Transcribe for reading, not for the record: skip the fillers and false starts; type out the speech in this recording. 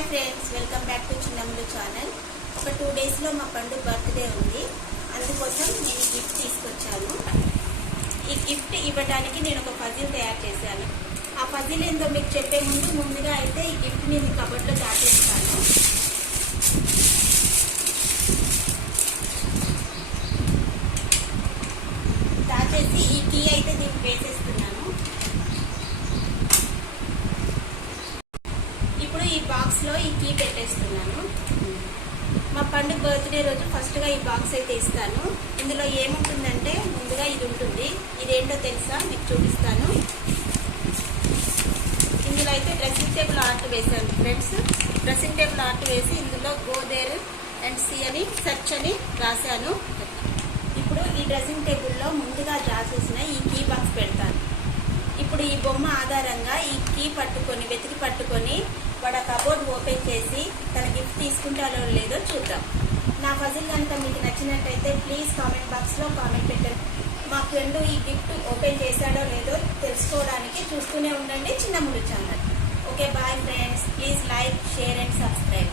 Hi friends, welcome back to Chinnammulu channel. ఒక 2 డేస్లో మా పండు బర్త్డే ఉంది. అందుకోసం నేను గిఫ్ట్ తీసుకొచ్చాను. ఈ గిఫ్ట్ ఇవ్వడానికి నేను ఒక పజిల్ తయారు చేశాను. ఆ పజిల్ ఏందో మీకు చెప్పే ముందుగా అయితే ఈ గిఫ్ట్ నేను కబోర్డ్లో దాచేస్తాను. దాచేసి ఈ కీ అయితే దీనికి వేసేస్తున్నాను. ఇప్పుడు ఈ బాక్స్లో ఈ కీ పెట్టేస్తున్నాను. మా పండుగ బర్త్డే రోజు ఫస్ట్గా ఈ బాక్స్ అయితే ఇస్తాను. ఇందులో ఏముంటుందంటే ముందుగా ఇది ఉంటుంది. ఇదేంటో తెలుసా, మీకు చూపిస్తాను. ఇందులో అయితే డ్రెస్సింగ్ టేబుల్ ఆర్ట్ వేసాను ఫ్రెండ్స్. డ్రెస్సింగ్ టేబుల్ ఆర్ట్ వేసి ఇందులో గో దేర్ అండ్ సి అని సెర్చ్ అని రాశాను. ఇప్పుడు ఈ డ్రెస్సింగ్ టేబుల్లో ముందుగా రాసేసిన ఈ కీ బాక్స్ పెడతాను. ఇప్పుడు ఈ బొమ్మ ఆధారంగా ఈ కీ వెతికి పట్టుకొని వాడు కబోర్డ్ ఓపెన్ చేసి తన గిఫ్ట్ తీసుకుంటారో లేదో చూద్దాం. నా పజిల్ కనుక మీకు నచ్చినట్టయితే ప్లీజ్ కామెంట్ బాక్స్లో కామెంట్ పెట్టండి. మా ఫ్రెండ్ ఈ గిఫ్ట్ ఓపెన్ చేశాడో లేదో తెలుసుకోవడానికి చూస్తూనే ఉండండి Chinnammulu channel. Okay, bye friends. Please like, share and subscribe.